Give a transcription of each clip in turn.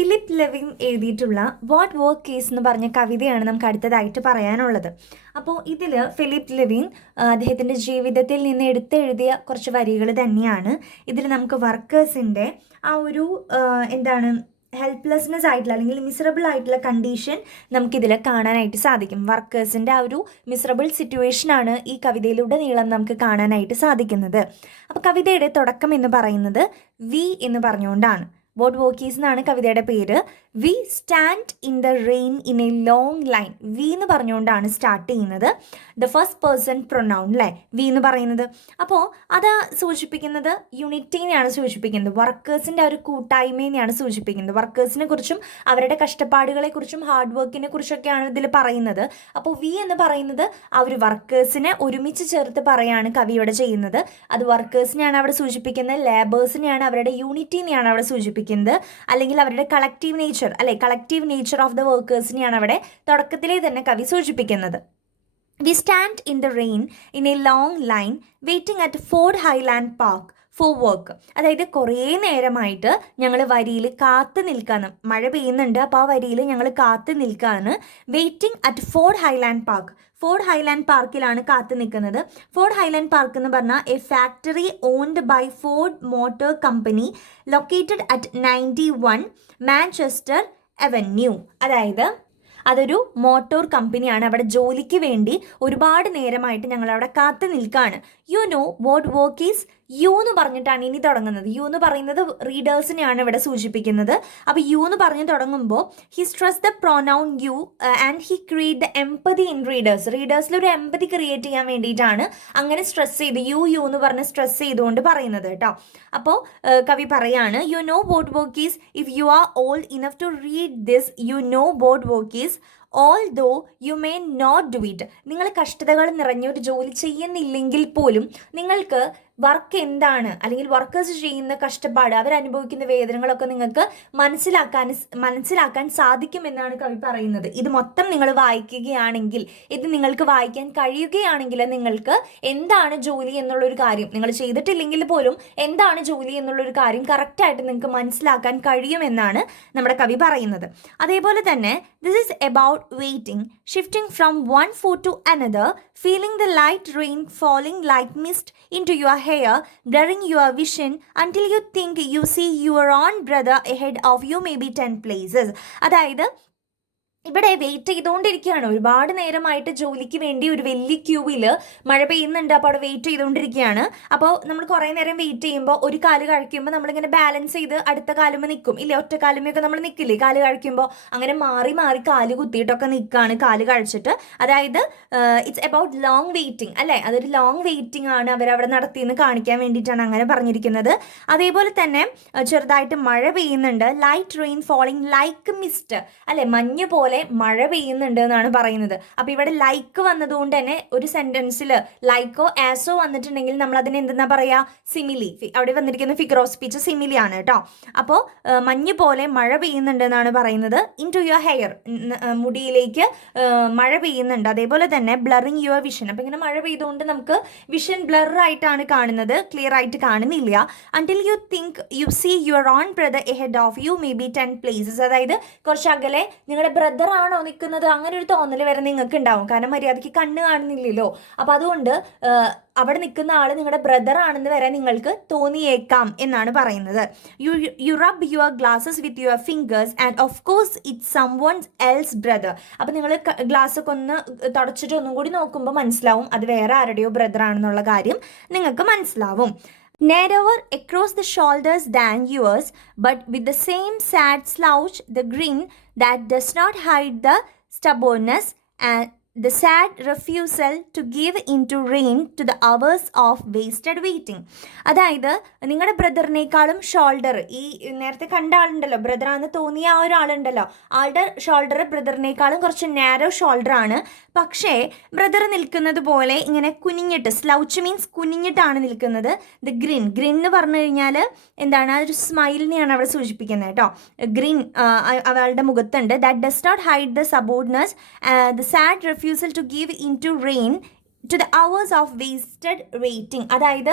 Philip Levin എഴുതിയിട്ടുള്ള what work case എന്ന് പറഞ്ഞ കവിതയാണ് നമുക്ക് അടുത്തതായിട്ട് പറയാനുള്ളത്. അപ്പോൾ ഇതിൽ ഫിലിപ്പ് ലെവിൻ അദ്ദേഹത്തിൻ്റെ ജീവിതത്തിൽ നിന്ന് എടുത്തെഴുതിയ കുറച്ച് വരികൾ തന്നെയാണ്. ഇതിൽ നമുക്ക് വർക്കേഴ്സിൻ്റെ ആ ഒരു ഹെൽപ്ലെസ്നെസ് ആയിട്ടുള്ള അല്ലെങ്കിൽ മിസറബിൾ ആയിട്ടുള്ള കണ്ടീഷൻ നമുക്കിതിൽ കാണാനായിട്ട് സാധിക്കും. വർക്കേഴ്സിൻ്റെ ആ ഒരു മിസറബിൾ സിറ്റുവേഷനാണ് ഈ കവിതയിലുടനീളം നമുക്ക് കാണാനായിട്ട് സാധിക്കുന്നത്. അപ്പോൾ കവിതയുടെ തുടക്കം എന്ന് പറയുന്നത് വി എന്ന് പറഞ്ഞുകൊണ്ടാണ്. വാട്ട് വോക്കീസ് എന്നാണ് കവിതയുടെ പേര്. We stand in the rain in a long line. We എന്ന് പറഞ്ഞുകൊണ്ടാണ് സ്റ്റാർട്ട് ചെയ്യുന്നത്. ദ ഫസ്റ്റ് പേഴ്സൺ പ്രൊനൗൺ അല്ലേ വി എന്ന് പറയുന്നത്. അപ്പോൾ അത് സൂചിപ്പിക്കുന്നത് യൂണിറ്റിനെയാണ് സൂചിപ്പിക്കുന്നത്. വർക്കേഴ്സിൻ്റെ ഒരു കൂട്ടായ്മയെയാണ് സൂചിപ്പിക്കുന്നത്. വർക്കേഴ്സിനെ കുറിച്ചും അവരുടെ കഷ്ടപ്പാടുകളെക്കുറിച്ചും ഹാർഡ് വർക്കിനെ കുറിച്ചൊക്കെയാണ് ഇതിൽ പറയുന്നത്. അപ്പോൾ വി എന്ന് പറയുന്നത് ആ ഒരു വർക്കേഴ്സിനെ ഒരുമിച്ച് ചേർത്ത് പറയാണ് കവിയോടെ ചെയ്യുന്നത്. അത് വർക്കേഴ്സിനെയാണ് അവിടെ സൂചിപ്പിക്കുന്നത്, ലേബേഴ്സിനെയാണ്, അവരുടെ യൂണിറ്റിനെയാണ് അവിടെ സൂചിപ്പിക്കുന്നത്, അല്ലെങ്കിൽ അവരുടെ collective nature collective nature of the വർക്കേഴ്സിനെയാണ് അവിടെ തുടക്കത്തിലേ തന്നെ കവി സൂചിപ്പിക്കുന്നത്. We stand in the rain in a long line waiting at Ford Highland Park for work. അതായത് കുറേ നേരമായിട്ട് ഞങ്ങൾ വരിയിൽ കാത്തു നിൽക്കാന്ന്, മഴ പെയ്യുന്നുണ്ട്, അപ്പോൾ ആ വരിയിൽ ഞങ്ങൾ കാത്തു നിൽക്കാന്ന്. Waiting at Ford Highland Park. Ford Highland പാർക്കിലാണ് കാത്തു നിൽക്കുന്നത്. ഫോർഡ് ഹൈലാൻഡ് പാർക്ക് എന്ന് പറഞ്ഞാൽ a factory owned by Ford Motor Company located at 91 Manchester Avenue. അതായത് അതൊരു മോട്ടോർ കമ്പനിയാണ്. അവിടെ ജോലിക്ക് വേണ്ടി ഒരുപാട് നേരമായിട്ട് ഞങ്ങൾ അവിടെ കാത്തു നിൽക്കുകയാണ്. You know what work is. You എന്ന് പറഞ്ഞിട്ടാണ് ഇനി തുടങ്ങുന്നത്. യു എന്ന് പറയുന്നത് റീഡേഴ്സിനെയാണ് ഇവിടെ സൂചിപ്പിക്കുന്നത്. അപ്പോൾ യു എന്ന് പറഞ്ഞ് തുടങ്ങുമ്പോൾ he stress the pronoun you and he create the empathy in readers. റീഡേഴ്സിൽ ഒരു എംപതി ക്രിയേറ്റ് ചെയ്യാൻ വേണ്ടിയിട്ടാണ് അങ്ങനെ സ്ട്രെസ് ചെയ്ത് യു എന്ന് പറഞ്ഞ് സ്ട്രെസ് ചെയ്തുകൊണ്ട് പറയുന്നത് കേട്ടോ. അപ്പോൾ കവി പറയാണ് you know what work is. If you are old enough to read this you know what work is. Although you may not do it. നിങ്ങൾ കഷ്ടതകൾ നിറഞ്ഞൊരു ജോലി ചെയ്യുന്നില്ലെങ്കിൽ പോലും നിങ്ങൾക്ക് വർക്ക് എന്താണ്, അല്ലെങ്കിൽ വർക്കേഴ്സ് ചെയ്യുന്ന കഷ്ടപ്പാട്, അവരനുഭവിക്കുന്ന വേദനകളൊക്കെ നിങ്ങൾക്ക് മനസ്സിലാക്കാൻ സാധിക്കുമെന്നാണ് കവി പറയുന്നത്. ഇത് മൊത്തം നിങ്ങൾ വായിക്കുകയാണെങ്കിൽ, ഇത് നിങ്ങൾക്ക് വായിക്കാൻ കഴിയുകയാണെങ്കിൽ നിങ്ങൾക്ക് എന്താണ് ജോലി എന്നുള്ളൊരു കാര്യം, നിങ്ങൾ ചെയ്തിട്ടില്ലെങ്കിൽ പോലും എന്താണ് ജോലി എന്നുള്ളൊരു കാര്യം കറക്റ്റായിട്ട് നിങ്ങൾക്ക് മനസ്സിലാക്കാൻ കഴിയുമെന്നാണ് നമ്മുടെ കവി പറയുന്നത്. അതേപോലെ തന്നെ this is about waiting, shifting from one foot to another, feeling the light rain falling like mist into your hair, blurring your vision until you think you see your own brother ahead of you maybe 10 places. അതായത് ഇവിടെ wait ചെയ്തുകൊണ്ടിരിക്കുകയാണ്. ഒരുപാട് നേരമായിട്ട് ജോലിക്ക് വേണ്ടി ഒരു വലിയ ക്യൂവിൽ മഴ പെയ്യുന്നുണ്ട്. അപ്പോൾ അവിടെ വെയിറ്റ് ചെയ്തുകൊണ്ടിരിക്കുകയാണ്. അപ്പോൾ നമ്മൾ കുറേ നേരം വെയിറ്റ് ചെയ്യുമ്പോൾ ഒരു കാല് കഴിക്കുമ്പോൾ നമ്മളിങ്ങനെ ബാലൻസ് ചെയ്ത് അടുത്ത കാലുമേ നിൽക്കും ഇല്ലേ, ഒറ്റ കാലുമൊക്കെ നമ്മൾ നിൽക്കില്ലേ കാല് കഴിക്കുമ്പോൾ. അങ്ങനെ മാറി മാറി കാല് കുത്തിയിട്ടൊക്കെ നിൽക്കുകയാണ് കാല് കഴിച്ചിട്ട്. അതായത് ഇറ്റ്സ് അബൌട്ട് ലോങ് വെയിറ്റിംഗ് അല്ലേ, അതൊരു ലോങ് വെയിറ്റിംഗ് ആണ് അവരവിടെ നടത്തിയെന്ന് കാണിക്കാൻ വേണ്ടിയിട്ടാണ് അങ്ങനെ പറഞ്ഞിരിക്കുന്നത്. അതേപോലെ തന്നെ ചെറുതായിട്ട് മഴ പെയ്യുന്നുണ്ട്. Light rain falling like mist അല്ലേ, മഞ്ഞ് പോലെ മഴ പെയ്യുന്നുണ്ട് എന്നാണ് പറയുന്നത്. അപ്പോൾ ഇവിടെ ലൈക്ക് വന്നതുകൊണ്ട് തന്നെ ഒരു സെന്റൻസിൽ ലൈക്കോ ആസോ വന്നിട്ടുണ്ടെങ്കിൽ നമ്മൾ അതിന് എന്തെന്നാ പറയുക, സിമിലി. അവിടെ വന്നിരിക്കുന്ന ഫിഗർ ഓഫ് സ്പീച്ച് സിമിലി ആണ് കേട്ടോ. അപ്പോൾ മഞ്ഞ് പോലെ മഴ പെയ്യുന്നുണ്ട് എന്നാണ് പറയുന്നത്. ഇൻ ടു യുവർ ഹെയർ, മുടിയിലേക്ക് മഴ പെയ്യുന്നുണ്ട്. അതേപോലെ തന്നെ ബ്ലറിങ് യുവർ വിഷൻ. അപ്പോൾ ഇങ്ങനെ മഴ പെയ്തുകൊണ്ട് നമുക്ക് വിഷൻ ബ്ലർ ആയിട്ടാണ് കാണുന്നത്, ക്ലിയർ ആയിട്ട് കാണുന്നില്ല. Until you think you see your own brother ahead of you may be 10 places. അതായത് കുറച്ച് അകലെ നിങ്ങളുടെ ബ്രദറാണോ നിൽക്കുന്നത് അങ്ങനെ ഒരു തോന്നൽ വരെ നിങ്ങൾക്ക് ഉണ്ടാവും. കാരണം മര്യാദയ്ക്ക് കണ്ണ് കാണുന്നില്ലല്ലോ. അപ്പോൾ അതുകൊണ്ട് അവിടെ നിൽക്കുന്ന ആൾ നിങ്ങളുടെ ബ്രദർ ആണെന്ന് വരെ നിങ്ങൾക്ക് തോന്നിയേക്കാം എന്നാണ് പറയുന്നത്. You rub your glasses with your fingers and of course it's someone else brother. അപ്പോൾ നിങ്ങൾ ഗ്ലാസ്സൊക്കെ ഒന്ന് തുടച്ചിട്ട് ഒന്നും കൂടി നോക്കുമ്പോൾ മനസ്സിലാവും അത് വേറെ ആരുടെയോ ബ്രദർ ആണെന്നുള്ള കാര്യം നിങ്ങൾക്ക് മനസ്സിലാവും. Narrower across the shoulders than yours, but with the same sad slouch, the grin that does not hide the stubbornness and the sad refusal to give into rain to the hours of wasted waiting. അതായത് നിങ്ങളുടെ ബ്രദറിനേക്കാളും shoulder, ഈ നേരത്തെ കണ്ട ആളുണ്ടല്ലോ, ബ്രദറാണെന്ന് തോന്നിയ ആ ഒരാളുണ്ടല്ലോ, ആളുടെ shoulder ബ്രദറിനേക്കാളും കുറച്ച് narrow shoulder ആണ്. പക്ഷേ ബ്രദർ നിൽക്കുന്നത് പോലെ ഇങ്ങനെ കുനിഞ്ഞിട്ട്, സ്ലൗച്ച് മീൻസ് കുനിഞ്ഞിട്ടാണ് നിൽക്കുന്നത്. ദ ഗ്രിൻ എന്ന് പറഞ്ഞു കഴിഞ്ഞാൽ എന്താണ്, അതൊരു സ്മൈലിനെയാണ് അവിടെ സൂചിപ്പിക്കുന്നത് കേട്ടോ. ഗ്രിൻ അവളുടെ മുഖത്തുണ്ട്. That does not hide the stubbornness, the sad refusal to give into rain to the hours of wasted waiting. അതായത്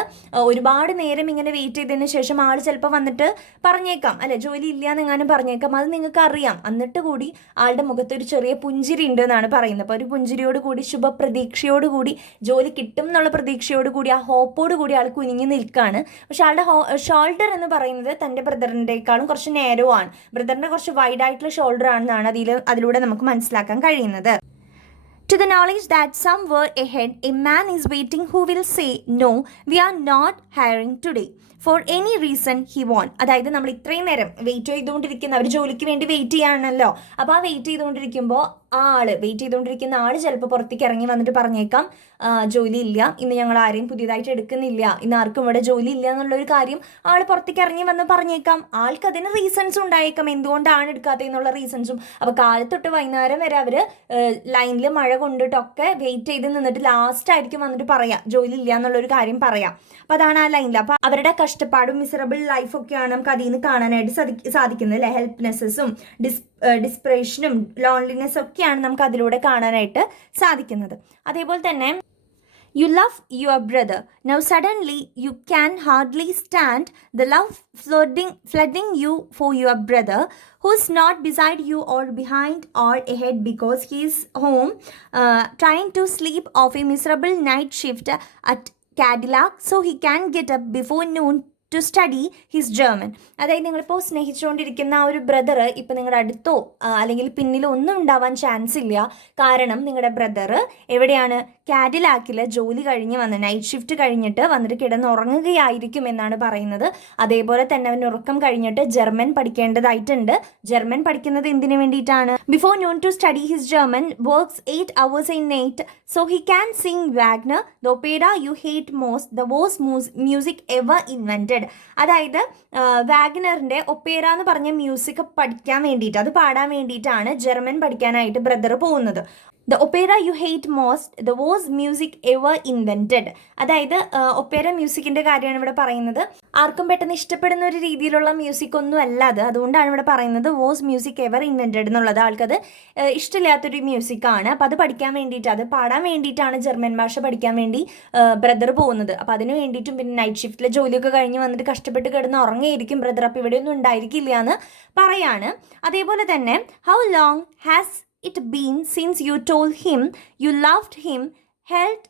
ഒരുപാട് നേരം ഇങ്ങനെ വെയിറ്റ് ചെയ്തതിന് ശേഷം ആൾ ചിലപ്പോൾ വന്നിട്ട് പറഞ്ഞേക്കാം, അല്ലെ, ജോലി ഇല്ല എന്നെങ്ങാനും പറഞ്ഞേക്കാം. അത് നിങ്ങൾക്ക് അറിയാം. എന്നിട്ട് കൂടി ആളുടെ മുഖത്ത് ഒരു ചെറിയ പുഞ്ചിരി ഉണ്ട് എന്നാണ് പറയുന്നത്. അപ്പോൾ ഒരു പുഞ്ചിരിയോട് കൂടി, ശുഭപ്രതീക്ഷയോട് കൂടി, ജോലി കിട്ടും എന്നുള്ള പ്രതീക്ഷയോട് കൂടി, ആ ഹോപ്പോട് കൂടി ആൾ കുനിഞ്ഞു നിൽക്കുകയാണ്. പക്ഷെ ആളുടെ ഷോൾഡർ എന്ന് പറയുന്നത് തൻ്റെ ബ്രദറിൻ്റെക്കാളും കുറച്ച് നേരോ ആണ്. ബ്രദറിൻ്റെ കുറച്ച് വൈഡ് ആയിട്ടുള്ള ഷോൾഡർ ആണെന്നാണ് അതിലൂടെ നമുക്ക് മനസ്സിലാക്കാൻ കഴിയുന്നത്. To the knowledge that somewhere ahead a man is waiting who will say, no, we are not hiring today. For any reason he won't. അതായത് നമ്മൾ ഇത്രയും നേരം വെയിറ്റ് ചെയ്തുകൊണ്ടിരിക്കുന്ന, അവർ ജോലിക്ക് വേണ്ടി വെയിറ്റ് ചെയ്യാണല്ലോ. അപ്പോൾ ആ വെയിറ്റ് ചെയ്തുകൊണ്ടിരിക്കുമ്പോൾ വെയിറ്റ് ചെയ്തുകൊണ്ടിരിക്കുന്ന ആൾ ചിലപ്പോൾ പുറത്തേക്ക് ഇറങ്ങി വന്നിട്ട് പറഞ്ഞേക്കാം, ജോലി ഇല്ല, ഇന്ന് ഞങ്ങൾ ആരെയും പുതിയതായിട്ട് എടുക്കുന്നില്ല, ഇന്ന് ആർക്കും ഇവിടെ ജോലി ഇല്ല എന്നുള്ളൊരു കാര്യം ആൾ പുറത്തേക്ക് ഇറങ്ങി വന്ന് പറഞ്ഞേക്കാം. ആൾക്ക് അതിന് റീസൺസ് ഉണ്ടായേക്കാം, എന്തുകൊണ്ടാണ് എടുക്കാത്തതെന്നുള്ള റീസൺസും. അപ്പോൾ കാലത്തൊട്ട് വൈകുന്നേരം വരെ അവർ ലൈനിൽ മഴ കൊണ്ടിട്ടൊക്കെ വെയിറ്റ് ചെയ്ത് നിന്നിട്ട് ലാസ്റ്റ് ആയിരിക്കും വന്നിട്ട് പറയാം ജോലി ഇല്ല എന്നുള്ളൊരു കാര്യം പറയാം. അപ്പോൾ അതാണ് ആ ലൈനിൽ. അപ്പോൾ അവരുടെ കഷ്ടപ്പാടും മിസറബിൾ ലൈഫൊക്കെയാണ് നമുക്ക് അതിൽ നിന്ന് കാണാനായിട്ട് സാധിക്കുന്നത്, അല്ലേ. ഹെൽപ്ലെസ്സും ഡിസ്പ്രേഷനും ലോൺലിനെസ്സും ഒക്കെയാണ് നമുക്ക് അതിലൂടെ കാണാനായിട്ട് സാധിക്കുന്നത്. അതേപോലെ തന്നെ you love your brother. Now suddenly you can hardly stand the love flooding you for your brother who's not beside you or behind or ahead because he's home trying to sleep off a miserable night shift at Cadillac so he can get up before noon to study his German. അതായത് നിങ്ങളിപ്പോൾ സ്നേഹിച്ചുകൊണ്ടിരിക്കുന്ന ആ ഒരു brother ഇപ്പോൾ നിങ്ങളുടെ അടുത്തോ അല്ലെങ്കിൽ പിന്നിലോ ഒന്നും ഉണ്ടാവാൻ ചാൻസ് ഇല്ല. കാരണം നിങ്ങളുടെ ബ്രദർ എവിടെയാണ്? കാഡിലാക്കിൽ ജോലി കഴിഞ്ഞ് വന്ന് നൈറ്റ് ഷിഫ്റ്റ് കഴിഞ്ഞിട്ട് വന്നിട്ട് കിടന്നുറങ്ങുകയായിരിക്കും എന്നാണ് പറയുന്നത്. അതേപോലെ തന്നെ അവൻ ഉറക്കം കഴിഞ്ഞിട്ട് ജർമ്മൻ പഠിക്കേണ്ടതായിട്ടുണ്ട്. ജർമ്മൻ പഠിക്കുന്നത് എന്തിനു വേണ്ടിയിട്ടാണ്? Before noon to study his German works 8 hours in night so he can sing Wagner, the opera you hate most, the worst music ever invented. അതായത് വാഗ്നറിന്റെ ഒപ്പേര എന്ന് പറഞ്ഞ മ്യൂസിക് പഠിക്കാൻ വേണ്ടിയിട്ട്, അത് പാടാൻ വേണ്ടിയിട്ടാണ് ജർമ്മൻ പഠിക്കാനായിട്ട് ബ്രദർ പോകുന്നത്. The opera you hate most, the വോസ് മ്യൂസിക് എവർ ഇൻവെന്റഡ്. അതായത് ഒപ്പേര മ്യൂസിക്കിന്റെ കാര്യമാണ് ഇവിടെ പറയുന്നത്. ആർക്കും പെട്ടെന്ന് ഇഷ്ടപ്പെടുന്ന ഒരു രീതിയിലുള്ള മ്യൂസിക് ഒന്നും അല്ല അത്. അതുകൊണ്ടാണ് ഇവിടെ പറയുന്നത് വോസ് മ്യൂസിക് എവർ ഇൻവെന്റഡ് എന്നുള്ളത്. ആൾക്കത് ഇഷ്ടമില്ലാത്തൊരു മ്യൂസിക്കാണ്. അപ്പം അത് പഠിക്കാൻ വേണ്ടിയിട്ട്, അത് പാടാൻ വേണ്ടിയിട്ടാണ് ജർമ്മൻ ഭാഷ പഠിക്കാൻ വേണ്ടി ബ്രദർ പോകുന്നത്. അപ്പം അതിന് വേണ്ടിയിട്ടും പിന്നെ നൈറ്റ് ഷിഫ്റ്റിലെ ജോലിയൊക്കെ കഴിഞ്ഞ് വന്നിട്ട് കഷ്ടപ്പെട്ട് കിടന്ന് ഉറങ്ങിയിരിക്കും ബ്രദർ. അപ്പം ഇവിടെയൊന്നും ഉണ്ടായിരിക്കില്ല എന്ന് പറയാണ്. അതേപോലെ തന്നെ how long has it been since you told him you loved him, held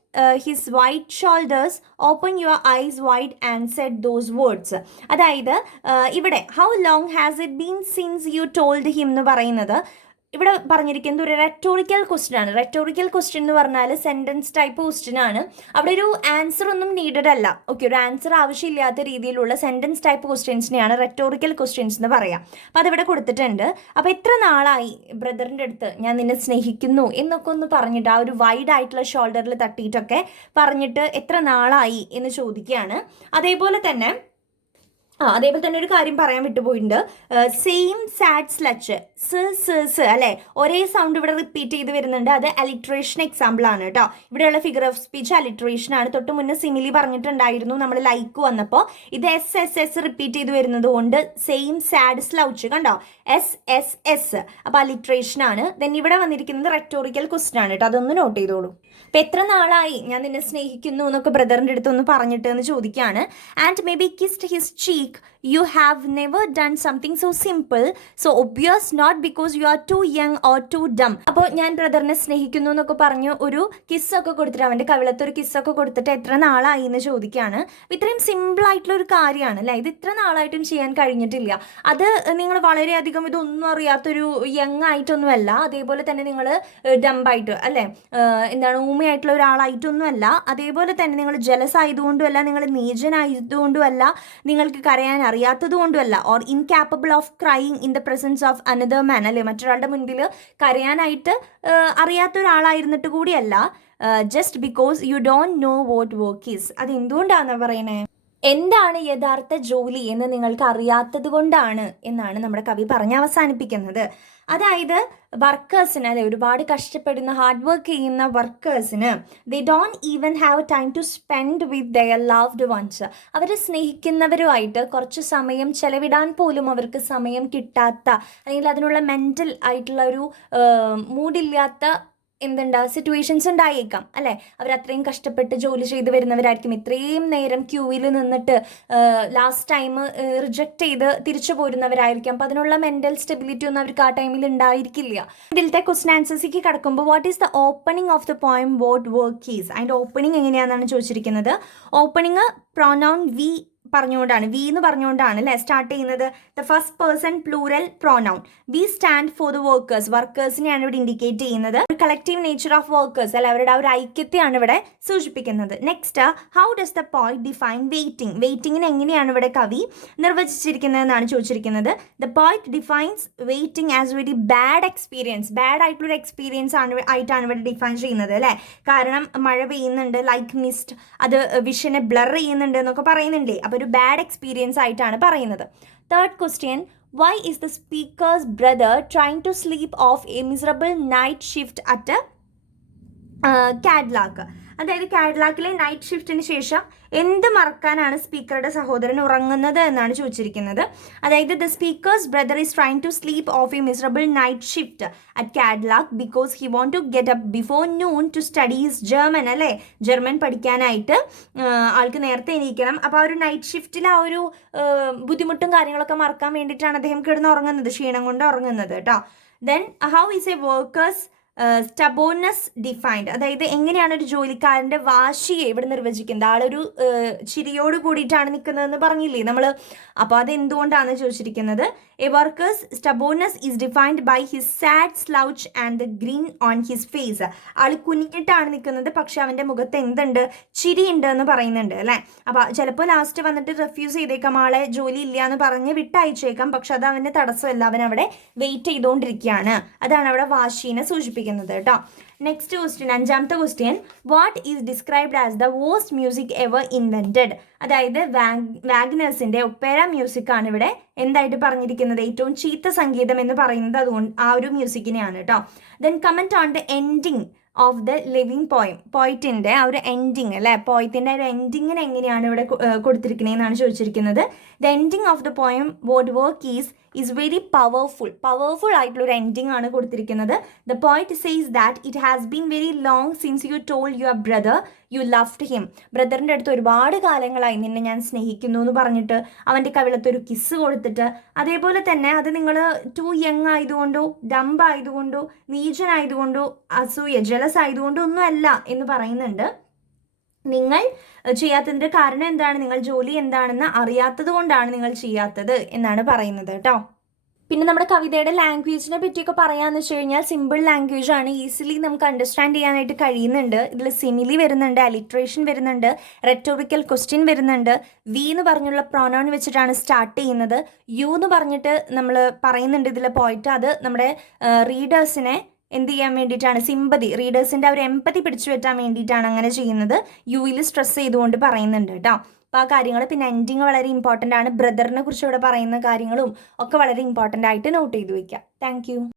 his white shoulders, open your eyes wide and said those words. അതായത് ഇവിടെ how long has it been since you told him എന്ന് പറയുന്നത് ഇവിടെ പറഞ്ഞിരിക്കുന്നത് ഒരു rhetorical question ആണ്. Rhetorical question എന്ന് പറഞ്ഞാൽ സെൻറ്റൻസ് ടൈപ്പ് ക്വസ്റ്റ്യൻ ആണ്. അവിടെ ഒരു ആൻസർ ഒന്നും നീഡഡ് അല്ല. ഓക്കെ, ഒരു ആൻസർ ആവശ്യമില്ലാത്ത രീതിയിലുള്ള സെൻറ്റൻസ് ടൈപ്പ് ക്വസ്റ്റ്യൻസിനെയാണ് റെറ്റോറിക്കൽ ക്വസ്റ്റ്യൻസ് എന്ന് പറയാം. അപ്പോൾ അതിവിടെ കൊടുത്തിട്ടുണ്ട്. അപ്പോൾ എത്ര നാളായി ബ്രദറിൻ്റെ അടുത്ത് ഞാൻ നിന്നെ സ്നേഹിക്കുന്നു എന്നൊക്കെ ഒന്ന് പറഞ്ഞിട്ട് ആ ഒരു വൈഡ് ആയിട്ടുള്ള ഷോൾഡറിൽ തട്ടിയിട്ടൊക്കെ പറഞ്ഞിട്ട് എത്ര നാളായി എന്ന് ചോദിക്കുകയാണ്. അതേപോലെ തന്നെ ഒരു കാര്യം പറയാൻ വിട്ടുപോയിട്ടുണ്ട്. സെയിം സാഡ് സ്ലച്ച് അല്ലേ, ഒരേ സൗണ്ട് ഇവിടെ റിപ്പീറ്റ് ചെയ്ത് വരുന്നുണ്ട്. അത് അലിട്രേഷൻ എക്സാമ്പിൾ ആണ് കേട്ടോ. ഇവിടെയുള്ള ഫിഗർ ഓഫ് സ്പീച്ച് അലിട്രേഷൻ ആണ്. തൊട്ട് മുന്നേ സിമിലി പറഞ്ഞിട്ടുണ്ടായിരുന്നു നമ്മൾ ലൈക്ക് വന്നപ്പോൾ. ഇത് എസ് റിപ്പീറ്റ് ചെയ്ത് വരുന്നത് കൊണ്ട് സെയിം സാഡ് സ്ലൗച്ച് കണ്ടോ, SSS. അപ്പോൾ അലിട്രേഷൻ ആണ്. ദെൻ ഇവിടെ വന്നിരിക്കുന്നത് റെറ്റോറിക്കൽ ക്വസ്റ്റ്യൻ ആണ് കേട്ടോ, അതൊന്ന് നോട്ട് ചെയ്തോളൂ. അപ്പം എത്ര നാളായി ഞാൻ നിന്നെ സ്നേഹിക്കുന്നു എന്നൊക്കെ ബ്രദറിൻ്റെ അടുത്ത് ഒന്ന് പറഞ്ഞിട്ട് എന്ന് ചോദിക്കുകയാണ്. And may be kissed his cheek, you have never done something so simple so obvious, not because you are too young or too dumb. അപ്പോൾ ഞാൻ ബ്രദറിനെ സ്നേഹിക്കുന്നു എന്നൊക്കെ പറഞ്ഞു ഒരു കിസ്സൊക്കെ കൊടുത്തിട്ട്, അവൻ്റെ കവിളത്ത് ഒരു കിസ്സൊക്കെ കൊടുത്തിട്ട് എത്ര നാളായി എന്ന് ചോദിക്കുകയാണ്. ഇത്രയും സിമ്പിൾ ആയിട്ടുള്ള ഒരു കാര്യമാണ് അല്ലേ, ഇത് ഇത്ര നാളായിട്ടും ചെയ്യാൻ കഴിഞ്ഞിട്ടില്ല. അത് നിങ്ങൾ വളരെയധികം ഇതൊന്നും അറിയാത്തൊരു യങ് ആയിട്ടൊന്നുമല്ല, അതേപോലെ തന്നെ നിങ്ങൾ ഡംബായിട്ട് അല്ലേ, എന്താണ് ഊമയായിട്ടുള്ള ഒരാളായിട്ടൊന്നുമല്ല, അതേപോലെ തന്നെ നിങ്ങൾ ജലസ് ആയതുകൊണ്ടുമല്ല, നിങ്ങൾ നീചനായതുകൊണ്ടുമല്ല, നിങ്ങൾക്ക് കരയാൻ അറിയാത്തത് കൊണ്ടുമല്ല, or incapable of crying in the presence of another man അല്ലേ, മറ്റൊരാളുടെ മുൻപിൽ കരയാനായിട്ട് അറിയാത്ത ഒരാളായിരുന്നിട്ട് കൂടിയല്ല, just because you don't know what work is. അത് എന്തുകൊണ്ടാണെന്ന് പറയണേ, എന്താണ് യഥാർത്ഥ ജോലി എന്ന് നിങ്ങൾക്ക് അറിയാത്തത് കൊണ്ടാണ് എന്നാണ് നമ്മുടെ കവി പറഞ്ഞ് അവസാനിപ്പിക്കുന്നത്. അതായത് വർക്കേഴ്സിന് അല്ലെ, ഒരുപാട് കഷ്ടപ്പെടുന്ന ഹാർഡ് വർക്ക് ചെയ്യുന്ന വർക്കേഴ്സിന് they don't even have time to spend with their loved ones. അവർ സ്നേഹിക്കുന്നവരുമായിട്ട് കുറച്ച് സമയം ചെലവിടാൻ പോലും അവർക്ക് സമയം കിട്ടാത്ത, അല്ലെങ്കിൽ അതിനുള്ള മെൻ്റൽ ആയിട്ടുള്ള ഒരു മൂഡില്ലാത്ത എന്തുണ്ടാ സിറ്റുവേഷൻസ് ഉണ്ടായേക്കാം അല്ലേ. അവരത്രയും കഷ്ടപ്പെട്ട് ജോലി ചെയ്ത് വരുന്നവരായിരിക്കും, ഇത്രയും നേരം ക്യൂവിൽ നിന്നിട്ട് ലാസ്റ്റ് ടൈം റിജക്റ്റ് ചെയ്ത് തിരിച്ചു പോരുന്നവരായിരിക്കും. അപ്പം അതിനുള്ള മെൻ്റൽ സ്റ്റെബിലിറ്റി ഒന്നും അവർക്ക് ആ ടൈമിൽ ഉണ്ടായിരിക്കില്ല. ഇതിലത്തെ ക്വസ്റ്റൻ ആൻസേഴ്സിലേക്ക് കടക്കുമ്പോൾ what is the opening of the poem what work is, അതിൻ്റെ ഓപ്പണിംഗ് എങ്ങനെയാണെന്നാണ് ചോദിച്ചിരിക്കുന്നത്. ഓപ്പണിംഗ് പ്രൊനൗൺ വി പറഞ്ഞുകൊണ്ടാണ്, വി എന്ന് പറഞ്ഞുകൊണ്ടാണ് അല്ലേ സ്റ്റാർട്ട് ചെയ്യുന്നത്. The first person plural pronoun. We stand for the workers, വർക്കേഴ്സിനെയാണ് ഇവിടെ ഇൻഡിക്കേറ്റ് ചെയ്യുന്നത്. ഒരു കളക്റ്റീവ് നേച്ചർ ഓഫ് വർക്കേഴ്സ് അല്ല, അവരുടെ ആ ഒരു ഐക്യത്തെയാണ് ഇവിടെ സൂചിപ്പിക്കുന്നത്. Next, how does the poet define waiting, വെയിറ്റിങ്ങിന് എങ്ങനെയാണ് ഇവിടെ കവി നിർവചിച്ചിരിക്കുന്നത് എന്നാണ് ചോദിച്ചിരിക്കുന്നത്. The poet defines waiting as very bad experience, bad ആയിട്ടുള്ളൊരു എക്സ്പീരിയൻസ് ആയിട്ടാണ് ഇവിടെ ഡിഫൈൻ ചെയ്യുന്നത് അല്ലേ. കാരണം മഴ പെയ്യുന്നുണ്ട്, ലൈക്ക് മിസ്റ്റ്, അത് വിഷനെ ബ്ലർ ചെയ്യുന്നുണ്ട് എന്നൊക്കെ പറയുന്നുണ്ടേ. അപ്പോൾ ഒരു ബാഡ് എക്സ്പീരിയൻസ് ആയിട്ടാണ് പറയുന്നത്. Third question, why is the speaker's brother trying to sleep off a miserable night shift at a Cadillac? അതായത് കാഡിലാക്കിലെ നൈറ്റ് ഷിഫ്റ്റിന് ശേഷം എന്ത് മറക്കാനാണ് സ്പീക്കറുടെ സഹോദരൻ ഉറങ്ങുന്നത് എന്നാണ് ചോദിച്ചിരിക്കുന്നത്. അതായത് the speakers brother is trying to sleep off a miserable night shift at Cadillac because he want to get up before noon to studies German അല്ലേ. ജർമ്മൻ പഠിക്കാനായിട്ട് ആൾക്ക് നേരത്തെ എണീക്കണം. അപ്പോൾ ആ ഒരു നൈറ്റ് ഷിഫ്റ്റിൽ ആ ഒരു ബുദ്ധിമുട്ടും കാര്യങ്ങളൊക്കെ മറക്കാൻ വേണ്ടിയിട്ടാണ് അദ്ദേഹം കിടന്ന് ഉറങ്ങുന്നത്, ക്ഷീണം കൊണ്ട് ഉറങ്ങുന്നത് കേട്ടോ. Then how is a workers stubbornness defined, അതായത് എങ്ങനെയാണ് ഒരു ജോലിക്കാരൻ്റെ വാശിയെ ഇവിടെ നിർവചിക്കുന്നത്. ആളൊരു ചിരിയോട് കൂടിയിട്ടാണ് നിൽക്കുന്നതെന്ന് പറഞ്ഞില്ലേ നമ്മൾ. അപ്പോൾ അത് എന്തുകൊണ്ടാണ് ചോദിച്ചിരിക്കുന്നത്. A workers stubbornness is defined by his sad slouch and the grin on his face. ആൾ കുനിഞ്ഞിട്ടാണ് നിൽക്കുന്നത്, പക്ഷെ അവൻ്റെ മുഖത്ത് എന്തുണ്ട്, ചിരിയുണ്ട് എന്ന് പറയുന്നുണ്ട് അല്ലേ. അപ്പോൾ ചിലപ്പോൾ ലാസ്റ്റ് വന്നിട്ട് റെഫ്യൂസ് ചെയ്തേക്കാം, ആളെ ജോലി ഇല്ല എന്ന് പറഞ്ഞ് വിട്ടയച്ചേക്കാം, പക്ഷെ അത് അവൻ്റെ തടസ്സമല്ല, അവൻ അവിടെ വെയിറ്റ് ചെയ്തുകൊണ്ടിരിക്കുകയാണ്. അതാണ് അവിടെ വാശീനെ സൂചിപ്പിക്കുന്നത് കേട്ടോ. നെക്സ്റ്റ് ക്വസ്റ്റ്യൻ, അഞ്ചാമത്തെ question, what is described as the worst music ever invented. അതായത് വാഗ്നേഴ്സിൻ്റെ ഒപ്പേര മ്യൂസിക് ആണ് ഇവിടെ എന്തായിട്ട് പറഞ്ഞിരിക്കുന്നത്, ഏറ്റവും ചീത്ത സംഗീതം എന്ന് പറയുന്നത് അതുകൊണ്ട് ആ ഒരു മ്യൂസിക്കിനെയാണ് കേട്ടോ. Then comment on the ending of the living poem, പോയിറ്റിൻ്റെ ആ ഒരു എൻഡിങ് അല്ലേ, പോയത്തിൻ്റെ ഒരു എൻഡിങ്ങിന് എങ്ങനെയാണ് ഇവിടെ കൊടുത്തിരിക്കുന്നതെന്നാണ് ചോദിച്ചിരിക്കുന്നത്. The ending of the poem what work is very powerful ആയിട്ടുള്ളൊരു എൻഡിങ് ആണ് കൊടുത്തിരിക്കുന്നത്. The poet says that it has been very long since you told your brother you loved him. ബ്രദറിൻ്റെ അടുത്ത് ഒരുപാട് കാലങ്ങളായി നിന്നെ ഞാൻ സ്നേഹിക്കുന്നു എന്ന് പറഞ്ഞിട്ട് അവൻ്റെ കവിളത്തൊരു കിസ് കൊടുത്തിട്ട്, അതേപോലെ തന്നെ അത് നിങ്ങൾ ടു യങ് ആയതുകൊണ്ടോ ഡംബ് ആയതുകൊണ്ടോ നീചനായതുകൊണ്ടോ അസൂയ ജലസ് ആയതുകൊണ്ടോ ഒന്നും അല്ല എന്ന് പറയുന്നുണ്ട്. നിങ്ങൾ ചെയ്യാത്തതിൻ്റെ കാരണം എന്താണ്, നിങ്ങൾ ജോലി എന്താണെന്ന് അറിയാത്തത് കൊണ്ടാണ് നിങ്ങൾ ചെയ്യാത്തത് എന്നാണ് പറയുന്നത് കേട്ടോ. പിന്നെ നമ്മുടെ കവിതയുടെ ലാംഗ്വേജിനെ പറ്റിയൊക്കെ പറയാമെന്ന് വെച്ച് കഴിഞ്ഞാൽ സിമ്പിൾ ലാംഗ്വേജ് ആണ്, ഈസിലി നമുക്ക് അണ്ടർസ്റ്റാൻഡ് ചെയ്യാനായിട്ട് കഴിയുന്നുണ്ട്. ഇതിൽ സിമിലി വരുന്നുണ്ട്, അലിട്രേഷൻ വരുന്നുണ്ട്, റെറ്റോറിക്കൽ ക്വസ്റ്റ്യൻ വരുന്നുണ്ട്. വി എന്ന് പറഞ്ഞുള്ള പ്രോനൗൺ വെച്ചിട്ടാണ് സ്റ്റാർട്ട് ചെയ്യുന്നത്. യു എന്ന് പറഞ്ഞിട്ട് നമ്മൾ പറയുന്നുണ്ട് ഇതിൽ പോയിട്ട്, അത് നമ്മുടെ റീഡേഴ്സിനെ എന്ത് ചെയ്യാൻ വേണ്ടിയിട്ടാണ്, സിമ്പതി, റീഡേഴ്സിൻ്റെ ഒരു എമ്പതി പിടിച്ചു പറ്റാൻ വേണ്ടിയിട്ടാണ് അങ്ങനെ ചെയ്യുന്നത്. യുയിൽ സ്ട്രെസ് ചെയ്തുകൊണ്ട് പറയുന്നുണ്ട് കേട്ടോ. അപ്പോൾ ആ കാര്യങ്ങൾ, പിന്നെ എൻഡിങ് വളരെ ഇമ്പോർട്ടൻ്റ് ആണ്. ബ്രദറിനെ കുറിച്ച് ഇവിടെ പറയുന്ന കാര്യങ്ങളും ഒക്കെ വളരെ ഇമ്പോർട്ടൻ്റ് ആയിട്ട് നോട്ട് ചെയ്ത് വയ്ക്കുക. താങ്ക്